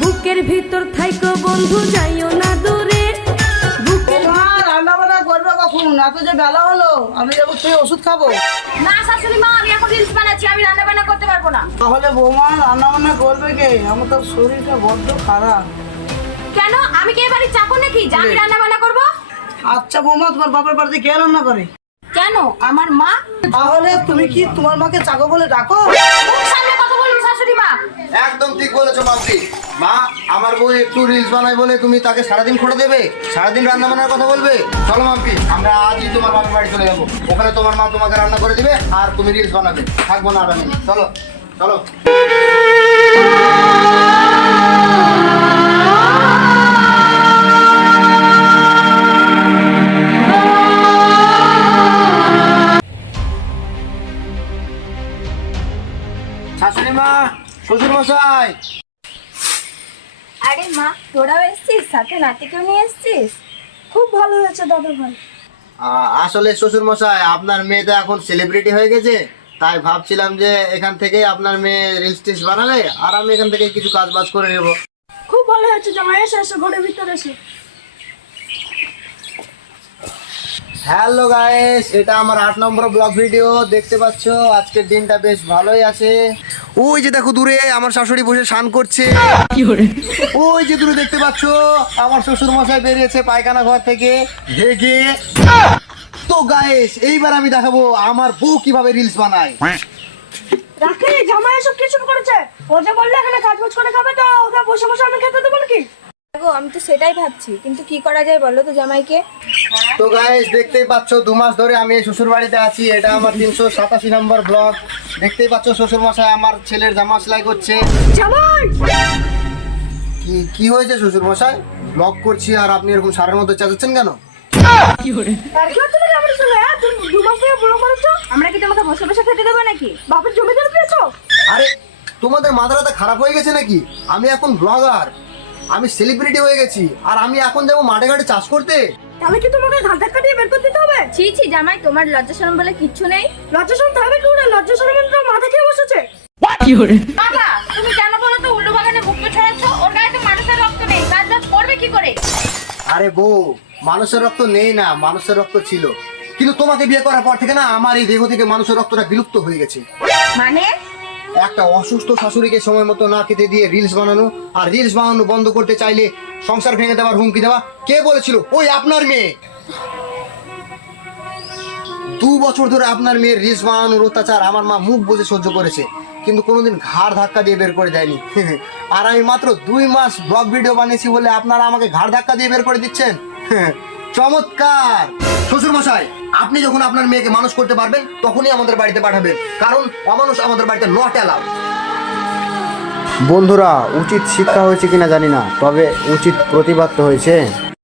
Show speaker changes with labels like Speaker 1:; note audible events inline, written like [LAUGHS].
Speaker 1: বুকের ভিতর থাইকো বন্ধু যাইও না দূরে। বুকের
Speaker 2: মা রান্না বান্না করবে কখন? এত যে বেলা হলো আমি যাব তুই ওষুধ খাব?
Speaker 3: না শাশুড়ি মা আমি এখন রিলস বানাচ্ছি আমি রান্না বান্না করতে পারব না।
Speaker 2: তাহলে বৌমা রান্না বান্না করবে কে? আমার তো শরীরটা বড্ড খারাপ।
Speaker 3: কেন? আমি কি এবারে চাকর নাকি? যে আমি রান্না বান্না করব?
Speaker 2: আচ্ছা বৌমা তোমার বাবার বাড়িতে কে রান্না করে?
Speaker 3: কেন? আমার মা?
Speaker 2: তাহলে তুমি কি তোমার মাকে চাকো বলে ডাকো?
Speaker 3: সামনে কথা বলুন শাশুড়ি মা?
Speaker 4: একদম ঠিক বলেছ মাম্পি মা আমার বউ একটু রিলস বানাই বলে তুমি তাকে সারাদিন খোটা দেবে সারাদিন রান্না বান্নার কথা বলবে। চলো মাম্পি আমরা আজই তোমার বাবার বাড়ি চলে যাব। ওখানে তোমার মা তোমাকে রান্না করে দিবে আর তুমি রিলস বানাবে। থাকব না আর আমি। চলো চলো। মা শ্বশুর মশাই
Speaker 3: আরে মা তোরাও এসছিস? সাথে নাতিকেও নিয়ে এসছিস? খুব ভালো হয়েছে দাদা ভাই
Speaker 4: আসলে শ্বশুর মশাই আপনার মেয়ে তো এখন সেলিব্রিটি হয়ে গেছে তাই ভাবছিলাম যে এখান থেকে আপনার মেয়ে রিলস টিলস বানাবে আর আমি এখান থেকে কিছু কাজ বাজ করে নেব।
Speaker 1: খুব ভালো হয়েছে জামাই এসে এসে ঘরের ভিতরে এসে।
Speaker 4: হ্যালো গাইস এটা আমার আট নম্বর ব্লগ ভিডিও দেখতে পাচ্ছ? আজকের দিনটা বেশ ভালোই আছে। ওই যে দেখো দূরে আমার শাশুড়ি বসে স্নান করছে। ওই যে দূরে দেখতে পাচ্ছ আমার শ্বশুর মশাই বেরিয়েছে পায়খানা ঘর থেকে হেগে। তো গায়েস এইবার আমি দেখাবো আমার বউ কীভাবে রিলস বানায়।
Speaker 1: রাখে জামাই এসব কি শুরু করেছে? ও যে বললে এখানে কাজ বাজ করে খাবে তো ওকে বসে বসে আমি খেতে
Speaker 3: আমি তো সেটাই ভাবছি কিন্তু কি করা যায় বলো তো জামাইকে?
Speaker 4: তো গাইস দেখতেই পাচ্ছ দু মাস ধরে আমি এই শ্বশুর বাড়িতে আছি এটা আমার তিনশো সাতাশি নম্বর ব্লগ দেখতেই পাচ্ছ শ্বশুর মশাই আমার ছেলের জামা সেলাই করছে।
Speaker 1: জামাই!
Speaker 4: কি কি হয়েছে শ্বশুর মশাই ব্লগ করছি আর আপনি এরকম সারের মধ্যে চেঁচাচ্ছেন কেন?
Speaker 1: আর কি হচ্ছে আমার সঙ্গে হ্যাঁ তুমি দু মাস থেকে বুড়ো করেছ?
Speaker 3: আমরা কি তোমাকে বসে বসে খেতে দেবো নাকি?
Speaker 1: বাপের জমিদার পেয়েছ?
Speaker 4: আরে তোমাদের মাথাটা খারাপ হয়ে গেছে নাকি? আমি এখন ব্লগার আমি সেলিব্রিটি হয়ে গেছি আর আমি এখন যাব মাঠে ঘাটে চাষ করতে।
Speaker 1: তাহলে কি তোমাকে ঘাট ধাক্কা দিয়ে বের করে দিতে হবে?
Speaker 3: ছি ছি জামাই তোমার লজ্জা শরম বলে কিচ্ছু নেই।
Speaker 1: লজ্জা শরম থাকবে কি না লজ্জা শরম তো মাথা খেয়ে বসেছে।
Speaker 3: বাবা তুমি কেন বলো তো উল্লু বাগানে বুকে ছড়াচ্ছ ওর গায়ে তো মানুষের রক্ত নেই। কাজ বাজ করবে কি করে?
Speaker 4: আরে বউ মানুষের রক্ত নেই না মানুষের রক্ত ছিল। কিন্তু তোমাকে বিয়ে করার পর থেকে না আমার এই দেহ থেকে মানুষের রক্তটা বিলুপ্ত হয়ে গেছে।
Speaker 3: মানে?
Speaker 4: একটা অসুস্থ শাশুড়িকে সময় মতো না খেতে দিয়ে রিলস বানানো আর রিলস বানানো বন্ধ করতে চাইলে সংসার ভেঙে দেওয়ার হুমকি দেওয়া, কে বলেছিল? ওই আপনার মেয়ে। দু বছর ধরে আপনার মেয়ের রিলস বানানোর অত্যাচার আমার মা মুখ বুঝে সহ্য করেছে, কিন্তু কোনোদিন ঘাড় ধাক্কা দিয়ে বের করে দেয়নি। [LAUGHS] আর আমি মাত্র দুই মাস ব্লগ ভিডিও বানিয়েছি বলে আপনারা আমাকে ঘাড় ধাক্কা দিয়ে বের করে দিচ্ছেন? [LAUGHS] চমৎকার! শ্বশুর মশাই, আপনি যখন আপনার মেয়েকে মানুষ করতে পারবেন, তখনই আমাদের বাড়িতে পাঠাবেন। কারণ অমানুষ আমাদের বাড়িতে নট অ্যালাউ বন্ধুরা, উচিত শিক্ষা হয়েছে কিনা জানি না, তবে উচিত প্রতিবাদ তো হয়েছে।